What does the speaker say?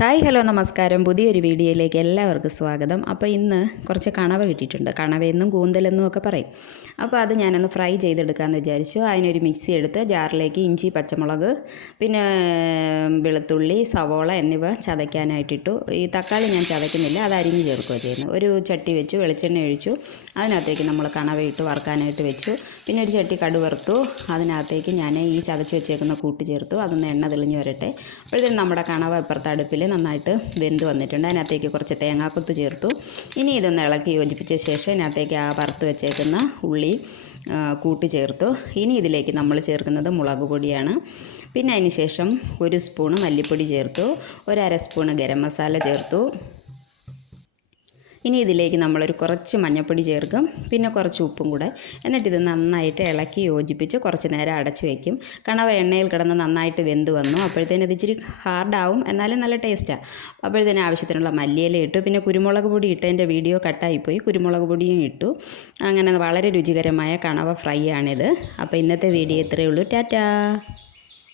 Hi hello നമസ്കാരം. പുതിയൊരു വീഡിയോയിലേക്ക് എല്ലാവർക്കും സ്വാഗതം. അപ്പോൾ ഇന്ന് കുറച്ച് കണവ കിട്ടിയിട്ടുണ്ട്. കണവയെന്നും കൂന്തലെന്നും ഒക്കെ പറയും. അപ്പോൾ അത് ഞാനൊന്ന് ഫ്രൈ ചെയ്തെടുക്കാമെന്ന് വിചാരിച്ചു. അതിനൊരു മിക്സി എടുത്ത് ജാറിലേക്ക് ഇഞ്ചി, പച്ചമുളക്, പിന്നെ വെളുത്തുള്ളി, സവോള എന്നിവ ചതയ്ക്കാനായിട്ടിട്ടു. ഈ തക്കാളി ഞാൻ ചതയ്ക്കുന്നില്ല, അത് അരിഞ്ഞ് ചേർക്കുകയാണ് ചെയ്യുന്നത്. ഒരു ചട്ടി വെച്ചു, വെളിച്ചെണ്ണ ഒഴിച്ചു. അതിനകത്തേക്ക് നമ്മൾ കണവ ഇട്ട് വറുക്കാനായിട്ട് വെച്ചു. പിന്നെ ഒരു ചട്ടി കടുക് വറുത്തു. അതിനകത്തേക്ക് ഞാൻ ഈ ചതച്ച് വെച്ചേക്കുന്ന കൂട്ട് ചേർത്തു. അതൊന്ന് എണ്ണ തെളിഞ്ഞ് വരട്ടെ. അപ്പോഴത്തേക്കും നമ്മുടെ കണവ ഇപ്പുറത്തെ അടുപ്പിൽ നന്നായിട്ട് വെന്ത് വന്നിട്ടുണ്ട്. അതിനകത്തേക്ക് കുറച്ച് തേങ്ങാക്കൊത്ത് ചേർത്തു. ഇനി ഇതൊന്ന് ഇളക്കി യോജിപ്പിച്ച ശേഷം ഇതിനകത്തേക്ക് ആ വറുത്ത് വെച്ചേക്കുന്ന ഉള്ളി കൂട്ടി ചേർത്തു. ഇനി ഇതിലേക്ക് നമ്മൾ ചേർക്കുന്നത് മുളക് പൊടിയാണ്. പിന്നെ അതിന് ശേഷം ഒരു സ്പൂണ് മല്ലിപ്പൊടി ചേർത്തു. ഒരു അര സ്പൂണ് ഗരം മസാല ചേർത്തു. ഇനി ഇതിലേക്ക് നമ്മളൊരു കുറച്ച് മഞ്ഞൾപ്പൊടി ചേർക്കും, പിന്നെ കുറച്ച് ഉപ്പും കൂടെ. എന്നിട്ടിത് നന്നായിട്ട് ഇളക്കി യോജിപ്പിച്ച് കുറച്ച് നേരം അടച്ച് വയ്ക്കും. കണവ എണ്ണയിൽ കിടന്ന് നന്നായിട്ട് വെന്ത് വന്നു. അപ്പോഴത്തേനും ഇത് ഇച്ചിരി ഹാർഡാവും, എന്നാലും നല്ല ടേസ്റ്റാണ്. അപ്പോഴത്തേനും ആവശ്യത്തിനുള്ള മല്ലിയില ഇട്ടു. പിന്നെ കുരുമുളക് പൊടി ഇട്ടതിൻ്റെ വീഡിയോ കട്ടായിപ്പോയി, കുരുമുളക് പൊടിയും ഇട്ടു. അങ്ങനെ വളരെ രുചികരമായ കണവ ഫ്രൈ ആണിത്. അപ്പോൾ ഇന്നത്തെ വീഡിയോ ഇത്രയേ ഉള്ളൂ. ടാറ്റാ.